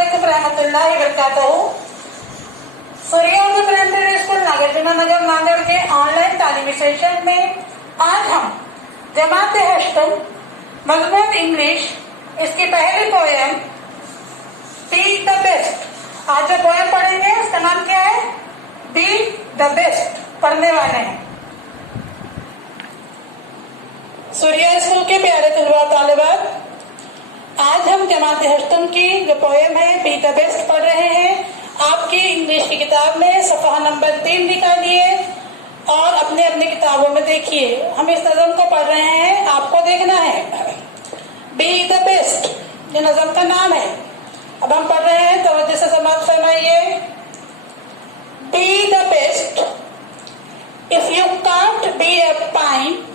अस्सलामुअलैकुम रहमतुल्लाहि वबरकातुहू। Surya Urdu preliminary school Nagarjuna नगर नांदेड़ के ऑनलाइन तालीमी सेशन में आज हम जमात हश्तम मजमून इंग्लिश इसकी पहली पोएम बी द बेस्ट। आज जो पोएम पढ़ेंगे उसका नाम क्या है? B the best. पढ़ने वाले हैं सूर्या स्कूल के प्यारे तलबा तालिबात। आज हम जमात हश्तम की जो पोएम है बी द बेस्ट पढ़ रहे हैं। आपकी इंग्लिश की किताब में सफ़हा नंबर 3 निकालिए और अपने अपने किताबों में देखिए। हम इस नज़म को पढ़ रहे हैं, आपको देखना है। बी द बेस्ट ये नज़म का नाम है। अब हम पढ़ रहे हैं, तवज्जो से समाअत फरमाइए। B the best if you can't be a pine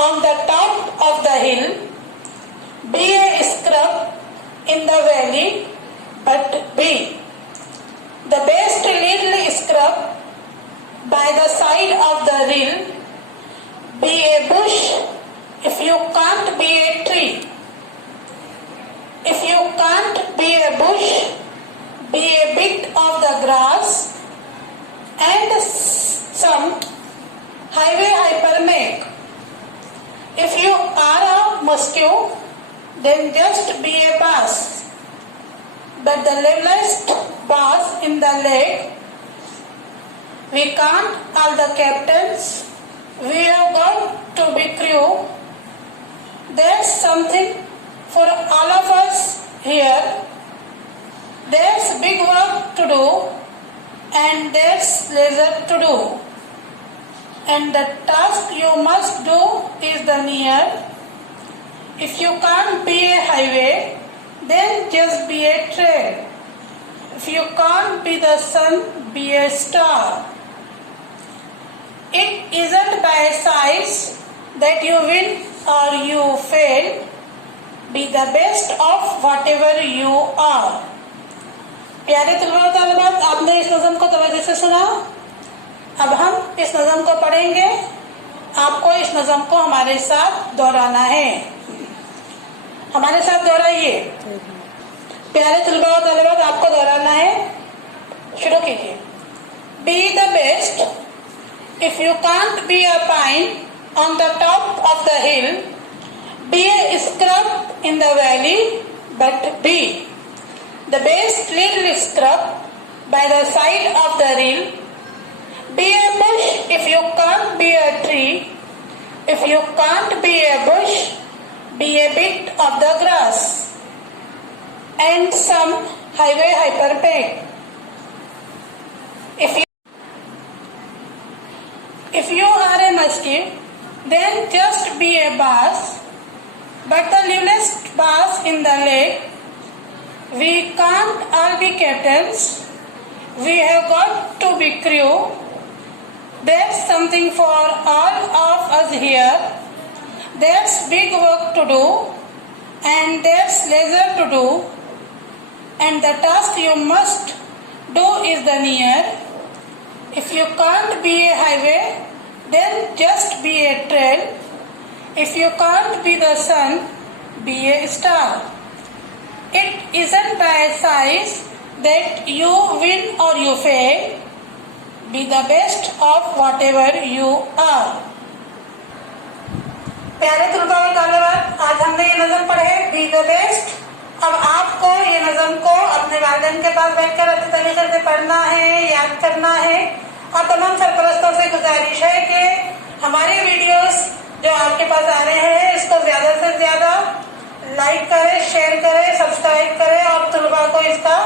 on the top of the hill, be a scrub in the valley, but be the best little scrub by the side of the hill. Be a bush if you can't be a tree. If you can't be a bush, be a bit of the grass and some highway hyper make. If you are a mosquito, then just be a bass. But the littlest bass in the lake. We can't all the captains. We have got to be crew. There's something for all of us here. There's big work to do, and there's leisure to do. And the task you must do is the near. If you can't be a highway, then just be a trail. If you can't be the sun, be a star. It isn't by size that you win or you fail. Be the best of whatever you are. प्यारे तलबा तालिबात, आपने इस नज़म को तवज्जो से सुना। अब हम इस नज़म को पढ़ेंगे। आपको इस नज़म को हमारे साथ दोहराना है। हमारे साथ दोहराइए। प्यारे तलबा और तलबात, आपको दोहराना है। शुरू कीजिए। Be the best if you can't be a pine on the top of the hill, be a scrub in the valley, but be the best little scrub by the side of the hill. Be a bush if you can't be a tree. If you can't be a bush, be a bit of the grass and some highway hyperpeg. If you are a muskie, then just be a bass. But the littlest bass in the lake. We can't all be captains. We have got to be crew. There's something for all of us here. There's big work to do, and there's leisure to do. And the task you must do is the near. If you can't be a highway, then just be a trail. If you can't be the sun, be a star. It isn't by size that you win or you fail. Be the best of whatever you are. प्यारे तलबा व तालिबात, आज हमने ये नज़म पढ़े B the best. अब आपको ये नज़म को अपने वालिदैन के पास बैठकर अच्छे तरीके से पढ़ना है, याद करना है। और तमाम सरपरस्तों से गुजारिश है कि हमारे वीडियोस जो आपके पास आ रहे हैं इसको ज़्यादा से ज़्यादा लाइक करें, शेयर करें, सब्सक्राइब करें और तलबा को इसका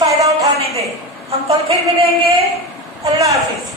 फ़ायदा उठाने दें। हम कल फिर मिलेंगे। अल्लाह हाफिज।